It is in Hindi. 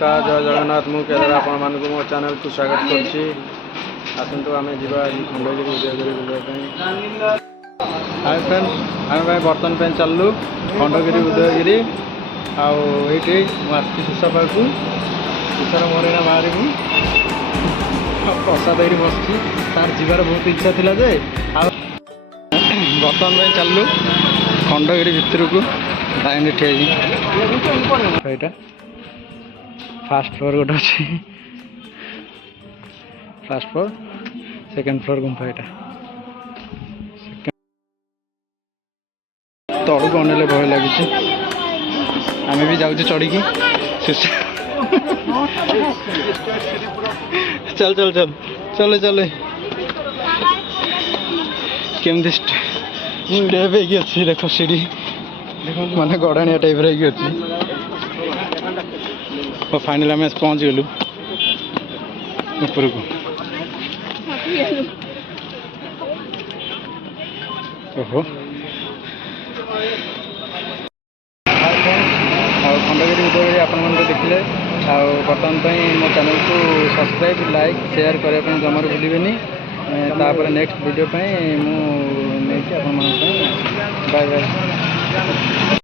नमस्कार जय जगन्नाथ मु केदार आपण मानक मो चैनल को स्वागत करछि। आसंतु आमे जीवा खंडगिरी उदयगिरी बुलिया हाय फ्रेंड्स आमे भाई बर्तन पे चललु खंडगिरी उदयगिरी आउ एठी मु आस्ति सुसा पाकु सुसार मोरेना मारिबु प्रसाद एरी बसछि तार जीवार बहुत इच्छा थिला जे बर्तन पे चललु खंडगिरी भितर को लाइन ठेई फास्ट फ्लोर गोटे अच्छी फास्ट फ्लोर सेकेंड फ्लोर गुंफा यहाँ तड़ू को अनेले भय लगी आम भी जाऊँ चढ़ी चल चल चल चले चले केमती स्टेप अच्छी देख सीढ़ी माने गड़ाणिया टाइप अच्छी और फाइनल आम पहुँच गलु ऊपर को ओहो खंडगिरी उदयगिरी आपण देखिले बर्तमान मो चैनल को सब्सक्राइब लाइक शेयर करने जमार भूलें तापर नेक्स्ट वीडियो मुझे बाय बाय।